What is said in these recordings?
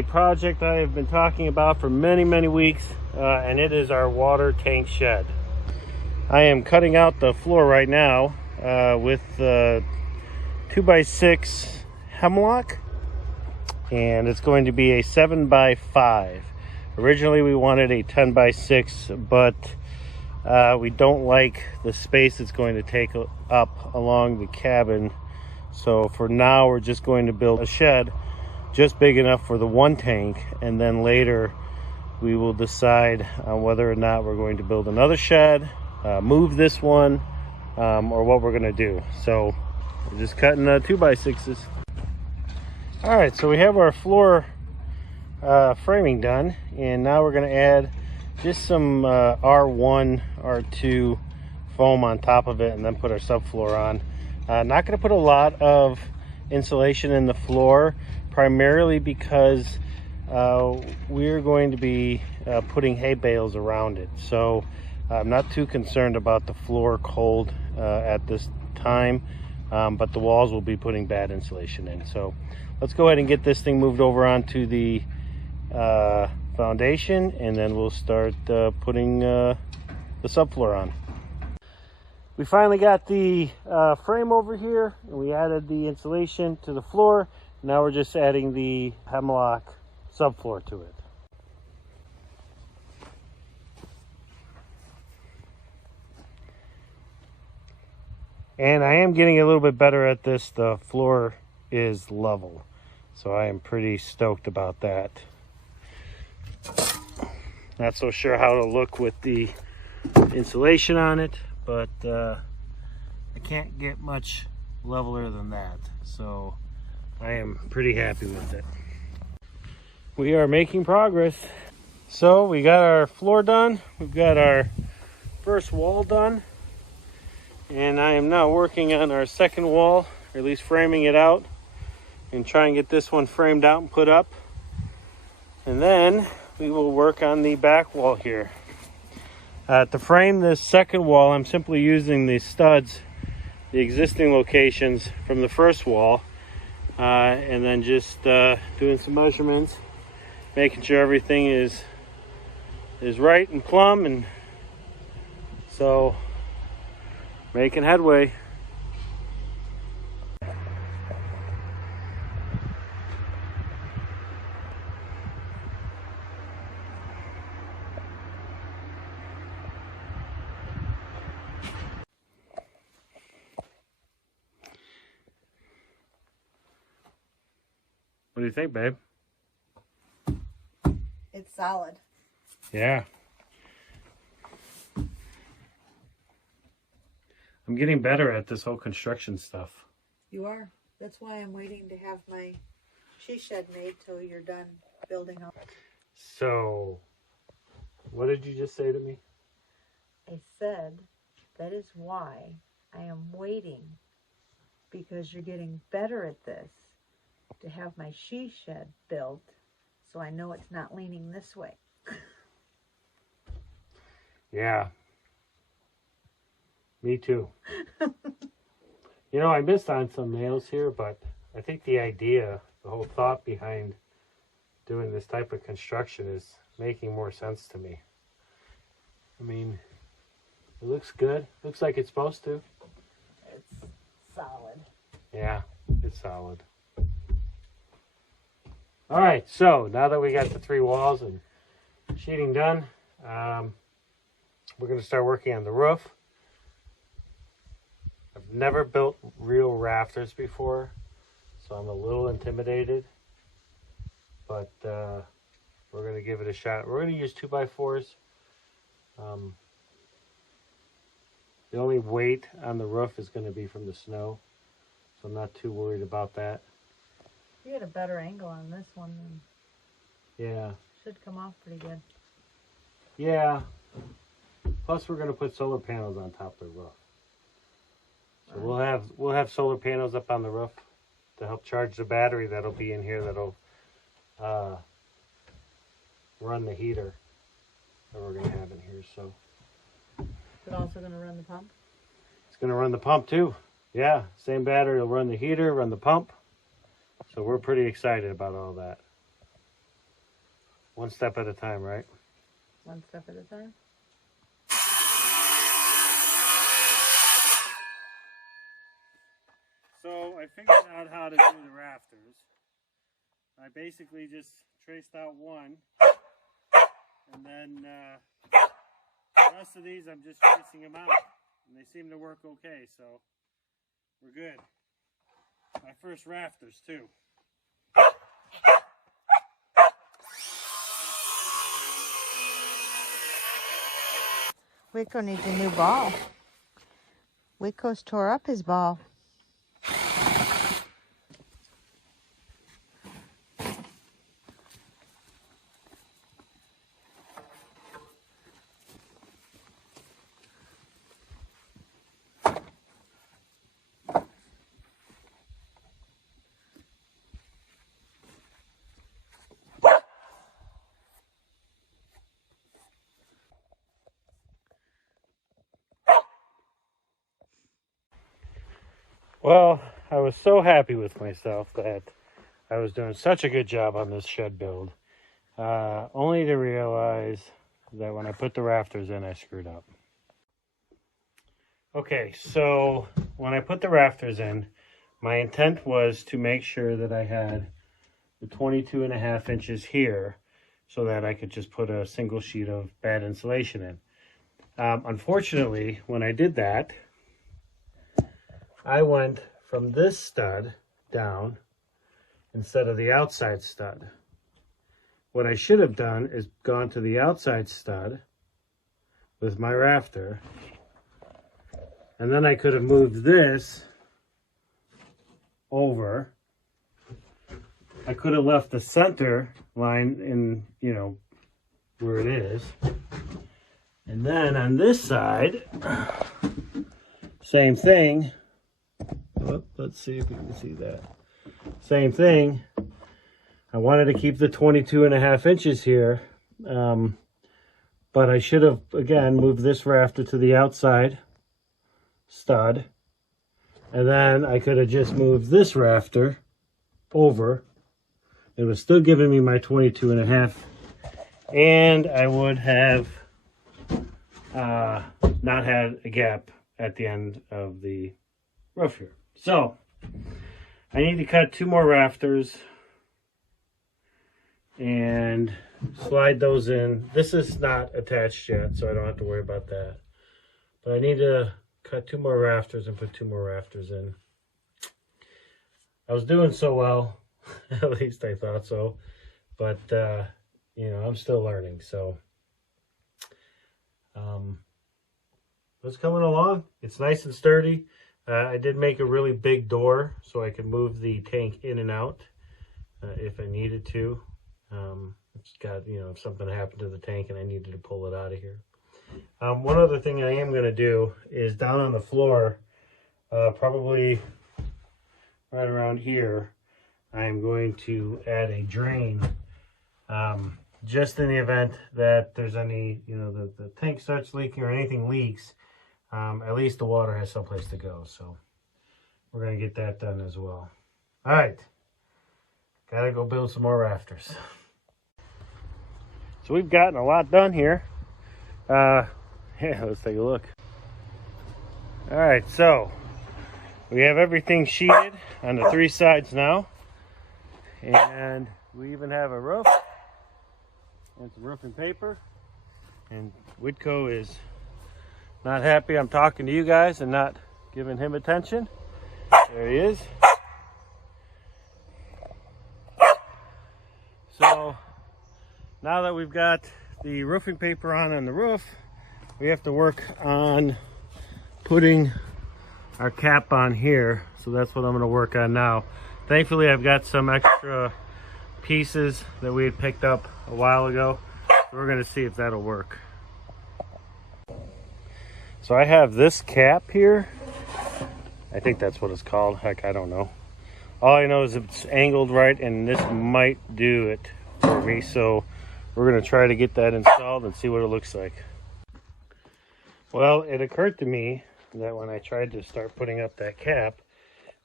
a project I have been talking about for many weeks, and it is our water tank shed. I am cutting out the floor right now with 2x6 hemlock, and it's going to be a 7x5. Originally we wanted a 10x6, but we don't like the space it's going to take up along the cabin. So for now we're just going to build a shed just big enough for the one tank, and then later we will decide on whether or not we're going to build another shed, move this one, or what we're going to do. So we're just cutting 2x6s. All right, so we have our floor framing done, and now we're going to add just some R1, R2 foam on top of it, and then put our subfloor on. Not going to put a lot of insulation in the floor, primarily because we're going to be putting hay bales around it. So I'm not too concerned about the floor cold at this time, but the walls will be putting bad insulation in. So let's go ahead and get this thing moved over onto the foundation, and then we'll start putting the subfloor on. We finally got the frame over here, and we added the insulation to the floor. Now we're just adding the hemlock subfloor to it. And I am getting a little bit better at this. The floor is level, so I am pretty stoked about that. Not so sure how it'll look with the insulation on it, but I can't get much leveler than that, so I am pretty happy with it. We are making progress. So we got our floor done, we've got our first wall done, and I am now working on our second wall, or at least framing it out, and try and get this one framed out and put up. And then we will work on the back wall here. To frame this second wall, I'm simply using the studs, the existing locations from the first wall, and then just doing some measurements, making sure everything is right and plumb, and so making headway. What do you think, babe? It's solid. Yeah. I'm getting better at this whole construction stuff. You are. That's why I'm waiting to have my she shed made till you're done building up. So, what did you just say to me? I said that is why I am waiting, because you're getting better at this, to have my she shed built, so I know it's not leaning this way. Yeah. Me too. You know, I missed on some nails here, but I think the idea, the whole thought behind doing this type of construction is making more sense to me. I mean, it looks good. Looks like it's supposed to. It's solid. Yeah, it's solid. All right, so now that we got the 3 walls and sheeting done, we're going to start working on the roof. I've never built real rafters before, so I'm a little intimidated, but we're going to give it a shot. We're going to use 2x4s. The only weight on the roof is going to be from the snow, so I'm not too worried about that. You had a better angle on this one, and Yeah. should come off pretty good. Yeah. Plus, we're going to put solar panels on top of the roof. So we'll have solar panels up on the roof to help charge the battery that'll be in here, that'll run the heater that we're going to have in here. So Is it also going to run the pump? it's going to run the pump too. Yeah, same battery will run the heater, run the pump. So we're pretty excited about all that. One step at a time, right? One step at a time. So I figured out how to do the rafters. I basically just traced out one, and then the rest of these I'm just tracing them out, and they seem to work okay, so we're good. My first rafters too. Waco needs a new ball. Waco's tore up his ball. Well, I was so happy with myself that I was doing such a good job on this shed build, only to realize that when I put the rafters in, I screwed up. Okay, so when I put the rafters in, my intent was to make sure that I had the 22.5 inches here so that I could just put a single sheet of bad insulation in. Unfortunately, when I did that, I went from this stud down instead of the outside stud. What I should have done is gone to the outside stud with my rafter, and then I could have moved this over. I could have left the center line in, you know, where it is. And then on this side, same thing. Oh, let's see if you can see that. Same thing. I wanted to keep the 22.5 inches here, but I should have, again, moved this rafter to the outside stud, and then I could have just moved this rafter over. It was still giving me my 22.5, and I would have not had a gap at the end of the roof here. So I need to cut 2 more rafters and slide those in. This is not attached yet, so I don't have to worry about that. But I need to cut 2 more rafters and put 2 more rafters in. I was doing so well, at least I thought so. But, you know, I'm still learning, so. It's coming along. It's nice and sturdy. I did make a really big door so I could move the tank in and out if I needed to. It's got, you know, if something happened to the tank and I needed to pull it out of here. One other thing I am going to do is down on the floor, probably right around here, I'm going to add a drain, just in the event that there's any, you know, the tank starts leaking or anything leaks. At least the water has someplace to go, so we're going to get that done as well. All right, gotta go build some more rafters. So we've gotten a lot done here. Yeah, let's take a look. All right, so we have everything sheeted on the 3 sides now, and we even have a roof and some roofing paper. And Whitco is not happy I'm talking to you guys and not giving him attention. There he is. So now that we've got the roofing paper on the roof, we have to work on putting our cap on here. So that's what I'm going to work on now. Thankfully, I've got some extra pieces that we had picked up a while ago. We're going to see if that'll work. So I have this cap here. I think that's what it's called. Heck, I don't know. All I know is it's angled right, and this might do it for me. So we're going to try to get that installed and see what it looks like. Well, it occurred to me that when I tried to start putting up that cap,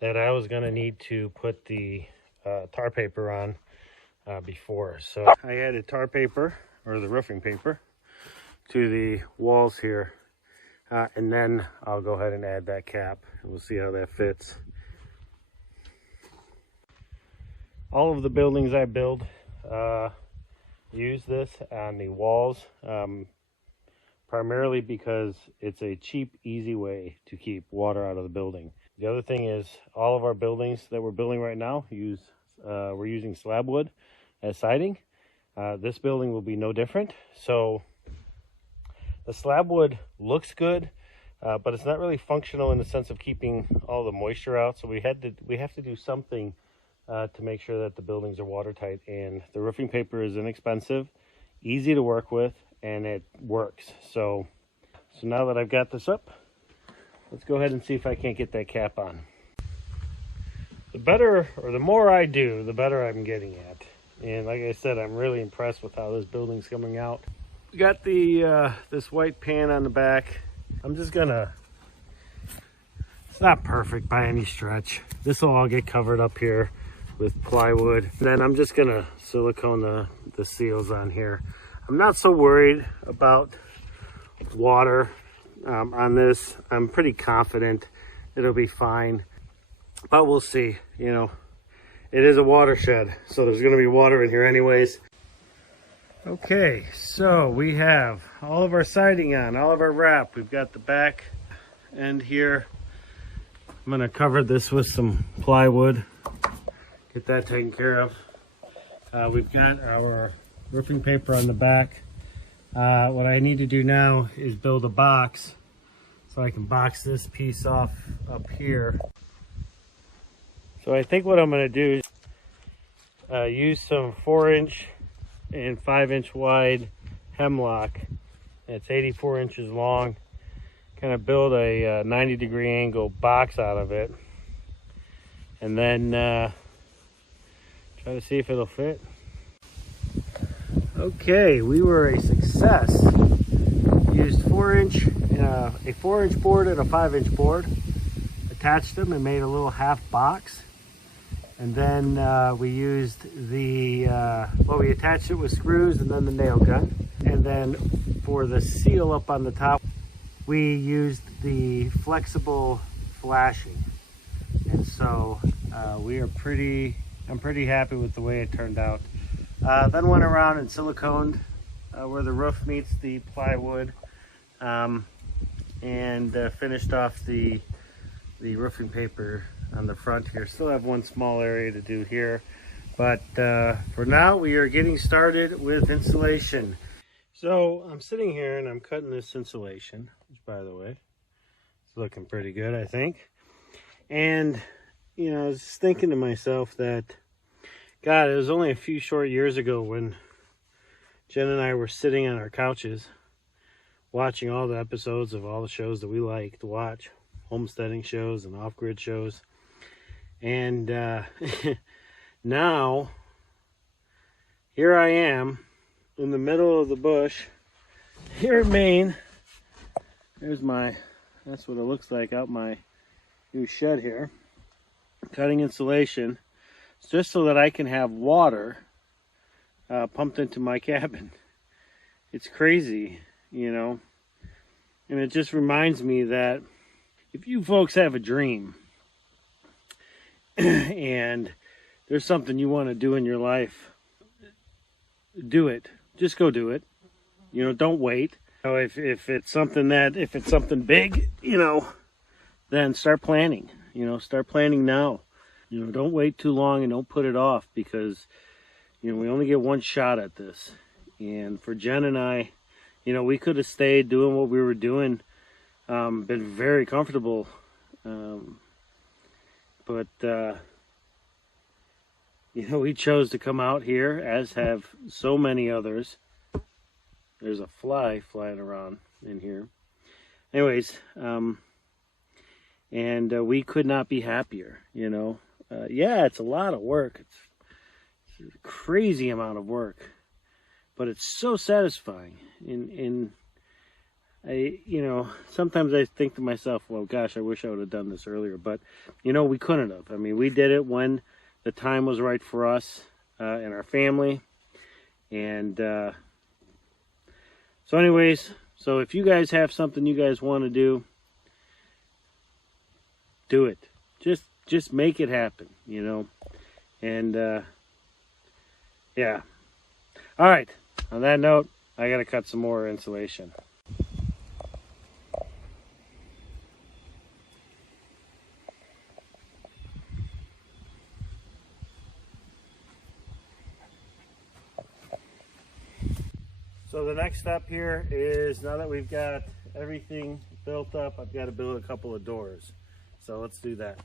that I was going to need to put the tar paper on before. So I added tar paper, or the roofing paper, to the walls here. And then I'll go ahead and add that cap, and we'll see how that fits. All of the buildings I build use this on the walls, primarily because it's a cheap, easy way to keep water out of the building. The other thing is, all of our buildings that we're building right now we're using slab wood as siding. This building will be no different. So the slab wood looks good, but it's not really functional in the sense of keeping all the moisture out. So we have to do something to make sure that the buildings are watertight. And the roofing paper is inexpensive, easy to work with, and it works. So now that I've got this up, let's go ahead and see if I can't get that cap on. The better, or the more I do, the better I'm getting at. And like I said, I'm really impressed with how this building's coming out. We got the this white pan on the back. I'm just gonna, it's not perfect by any stretch. This will all get covered up here with plywood. And then I'm just gonna silicone the seals on here. I'm not so worried about water on this. I'm pretty confident it'll be fine, but we'll see. You know, it is a watershed, so there's gonna be water in here anyways. Okay, so we have all of our siding on, all of our wrap. We've got the back end here. I'm gonna cover this with some plywood, get that taken care of. We've got our roofing paper on the back. What I need to do now is build a box so I can box this piece off up here. So I think what I'm gonna do is use some 4-inch and 5-inch wide hemlock. It's 84 inches long. Kind of build a 90-degree angle box out of it, and then try to see if it'll fit. Okay, we were a success. Used a 4-inch board and a 5-inch board, attached them and made a little half box. And then we used we attached it with screws and then the nail gun. And then for the seal up on the top, we used the flexible flashing. And so I'm pretty happy with the way it turned out. Then went around and siliconed where the roof meets the plywood, and finished off the roofing paper on the front here. Still have one small area to do here, but for now we are getting started with insulation. So I'm sitting here and I'm cutting this insulation, which, by the way, is looking pretty good, I think. And you know, I was thinking to myself that, God, it was only a few short years ago when Jen and I were sitting on our couches watching all the episodes of all the shows that we like to watch, homesteading shows and off-grid shows. And now, here I am in the middle of the bush here in Maine. That's what it looks like out my new shed here. Cutting insulation just so that I can have water pumped into my cabin. It's crazy, you know, and it just reminds me that if you folks have a dream and there's something you want to do in your life, do it. Just go do it. You know, don't wait. You know, if it's something big, you know, then start planning. You know, start planning now. You know, don't wait too long and don't put it off, because, you know, we only get one shot at this. And for Jen and I, you know, we could have stayed doing what we were doing, been very comfortable. But you know, we chose to come out here, as have so many others. There's a fly flying around in here. Anyways, and we could not be happier, you know. Yeah, it's a lot of work. It's a crazy amount of work, but it's so satisfying. And I, you know, sometimes I think to myself, well, gosh, I wish I would have done this earlier. But, you know, we couldn't have. I mean, we did it when the time was right for us. in our family. And so anyways, so if you guys have something you guys want to do it. Just make it happen, you know. And yeah. All right, on that note, I gotta cut some more insulation. So the next step here is, now that we've got everything built up, I've got to build a couple of doors. So let's do that.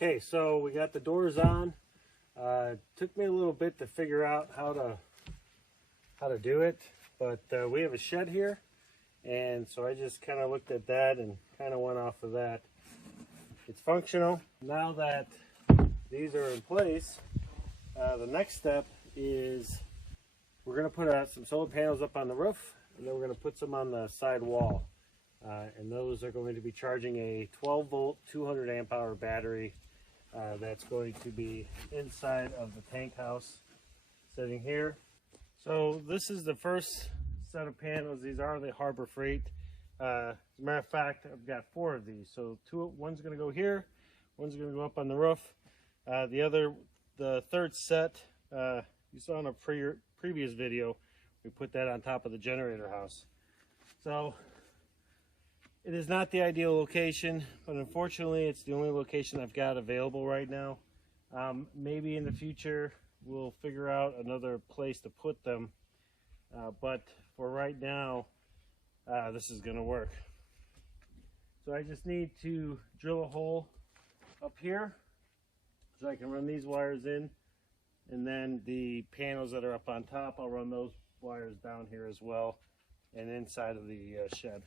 Okay, so we got the doors on. Took me a little bit to figure out how to do it, but we have a shed here, and so I just kind of looked at that and kind of went off of that. It's functional. Now that these are in place, the next step is we're going to put some solar panels up on the roof, and then we're going to put some on the side wall. And those are going to be charging a 12 volt 200 amp hour battery that's going to be inside of the tank house sitting here. So this is the first set of panels. These are the Harbor Freight. As a matter of fact, I've got 4 of these. So one's going to go here, one's going to go up on the roof. The third set, you saw in a previous video, we put that on top of the generator house. So it is not the ideal location, but unfortunately it's the only location I've got available right now. Maybe in the future we'll figure out another place to put them, but for right now this is going to work. So I just need to drill a hole up here so I can run these wires in, and then the panels that are up on top, I'll run those wires down here as well and inside of the shed.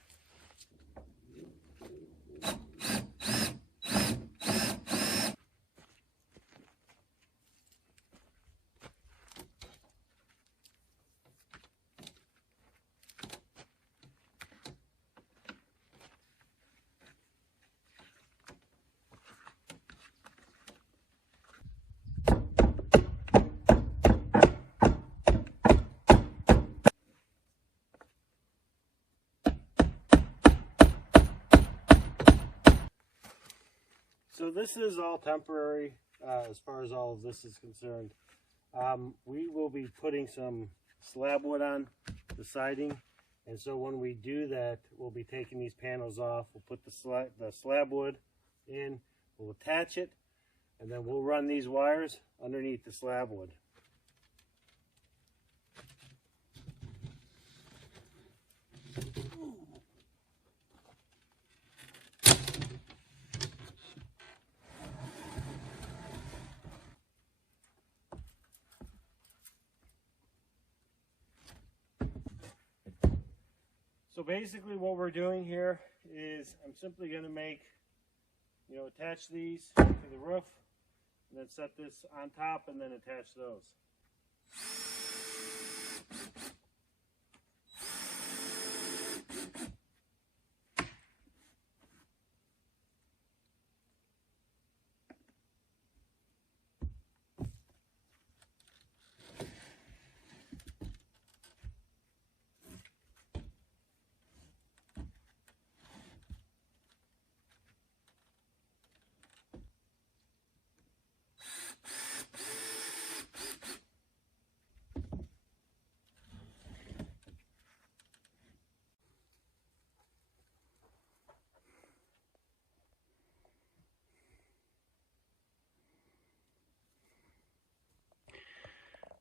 So this is all temporary as far as all of this is concerned. We will be putting some slab wood on the siding, and so when we do that, we'll be taking these panels off. We'll put the slab wood in, we'll attach it, and then we'll run these wires underneath the slab wood. So basically what we're doing here is I'm simply going to make, attach these to the roof and then set this on top and then attach those.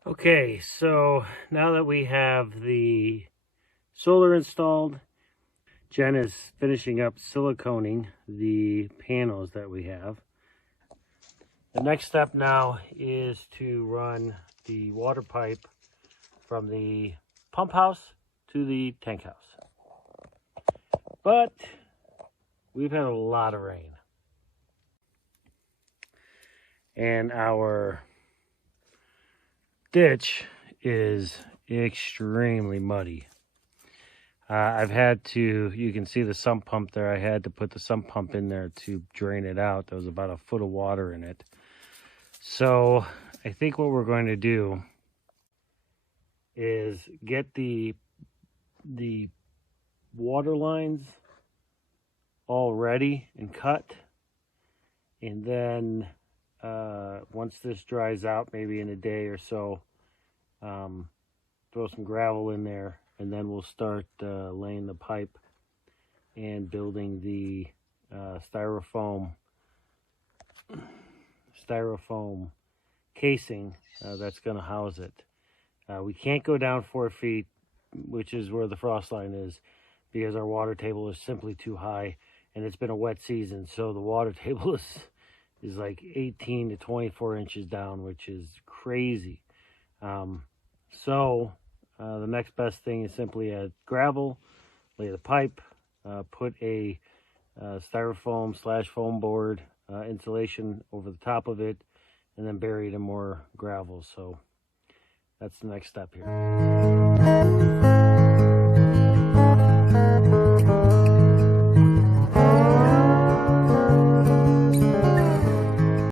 Okay, so now that we have the solar installed, Jen is finishing up siliconing the panels that we have. The next step now is to run the water pipe from the pump house to the tank house. But we've had a lot of rain. And our ditch is extremely muddy. I've had to, you can see the sump pump there. I had to put the sump pump in there to drain it out. There was about a foot of water in it. So I think what we're going to do is get the water lines all ready and cut. And then once this dries out, maybe in a day or so, throw some gravel in there, and then we'll start laying the pipe and building the styrofoam casing that's going to house it. We can't go down 4 feet, which is where the frost line is, because our water table is simply too high, and it's been a wet season, so the water table is like 18 to 24 inches down, which is crazy. So the next best thing is simply add gravel, lay the pipe, put a styrofoam / foam board insulation over the top of it, and then bury it in more gravel. So that's the next step here.